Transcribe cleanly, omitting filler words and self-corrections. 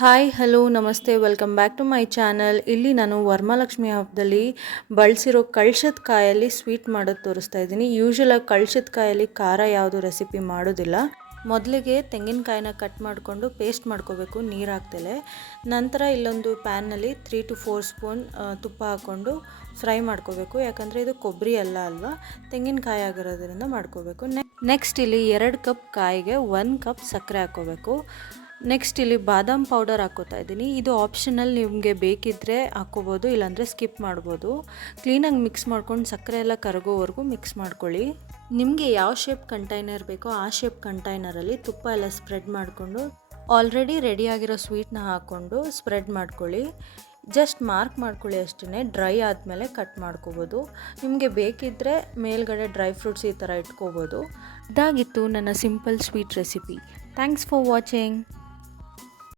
Hi hello ನಮಸ್ತೆ welcome back to my channel. ಇಲ್ಲಿ ನಾನು ವರಮಹಾಲಕ್ಷ್ಮಿ ಹಬ್ಬದಲ್ಲಿ ಬಳಸಿರೋ ಕಳ್ಸದ ಕಾಯಲ್ಲಿ ಸ್ವೀಟ್ ಮಾಡೋದು ತೋರಿಸ್ತಾ ಇದ್ದೀನಿ. ಯೂಶುವಲಾಗಿ ಕಳ್ಸದ ಕಾಯಲ್ಲಿ ಖಾರ ಯಾವುದು ರೆಸಿಪಿ ಮಾಡೋದಿಲ್ಲ. ಮೊದಲಿಗೆ ತೆಂಗಿನಕಾಯಿನ ಕಟ್ ಮಾಡಿಕೊಂಡು ಪೇಸ್ಟ್ ಮಾಡ್ಕೋಬೇಕು ನೀರು ಹಾಕ್ದಲೆ. ನಂತರ ಇಲ್ಲೊಂದು ಪ್ಯಾನ್ನಲ್ಲಿ 3 to 4 ಸ್ಪೂನ್ ತುಪ್ಪ ಹಾಕ್ಕೊಂಡು ಫ್ರೈ ಮಾಡ್ಕೋಬೇಕು. ಯಾಕಂದರೆ ಇದು ಕೊಬ್ಬರಿ ಅಲ್ವಾ, ತೆಂಗಿನಕಾಯಿ ಆಗಿರೋದ್ರಿಂದ ಮಾಡ್ಕೋಬೇಕು. ನೆಕ್ಸ್ಟ್ ಇಲ್ಲಿ 2 ಕಪ್ ಕಾಯಿಗೆ 1 ಕಪ್ ಸಕ್ಕರೆ ಹಾಕ್ಕೋಬೇಕು. ನೆಕ್ಸ್ಟ್ ಇಲ್ಲಿ ಬಾದಾಮ್ ಪೌಡರ್ ಹಾಕ್ಕೋತಾ ಇದ್ದೀನಿ. ಇದು ಆಪ್ಷನಲ್, ನಿಮಗೆ ಬೇಕಿದ್ದರೆ ಹಾಕ್ಕೋಬೋದು, ಇಲ್ಲಾಂದರೆ ಸ್ಕಿಪ್ ಮಾಡ್ಬೋದು. ಕ್ಲೀನಾಗಿ ಮಿಕ್ಸ್ ಮಾಡ್ಕೊಂಡು ಸಕ್ಕರೆ ಎಲ್ಲ ಕರಗೋವರೆಗೂ ಮಿಕ್ಸ್ ಮಾಡ್ಕೊಳ್ಳಿ. ನಿಮಗೆ ಯಾವ ಶೇಪ್ ಕಂಟೈನರ್ ಬೇಕೋ ಆ ಶೇಪ್ ಕಂಟೈನರಲ್ಲಿ ತುಪ್ಪ ಎಲ್ಲ ಸ್ಪ್ರೆಡ್ ಮಾಡಿಕೊಂಡು ಆಲ್ರೆಡಿ ರೆಡಿಯಾಗಿರೋ ಸ್ವೀಟ್ನ ಹಾಕ್ಕೊಂಡು ಸ್ಪ್ರೆಡ್ ಮಾಡ್ಕೊಳ್ಳಿ. ಜಸ್ಟ್ ಮಾರ್ಕ್ ಮಾಡ್ಕೊಳ್ಳಿ ಅಷ್ಟೇ. ಡ್ರೈ ಆದಮೇಲೆ ಕಟ್ ಮಾಡ್ಕೋಬೋದು. ನಿಮಗೆ ಬೇಕಿದ್ದರೆ ಮೇಲ್ಗಡೆ ಡ್ರೈ ಫ್ರೂಟ್ಸ್ ಈ ಥರ ಇಟ್ಕೋಬೋದು. ಇದಾಗಿತ್ತು ನನ್ನ simple sweet recipe. Thanks for watching.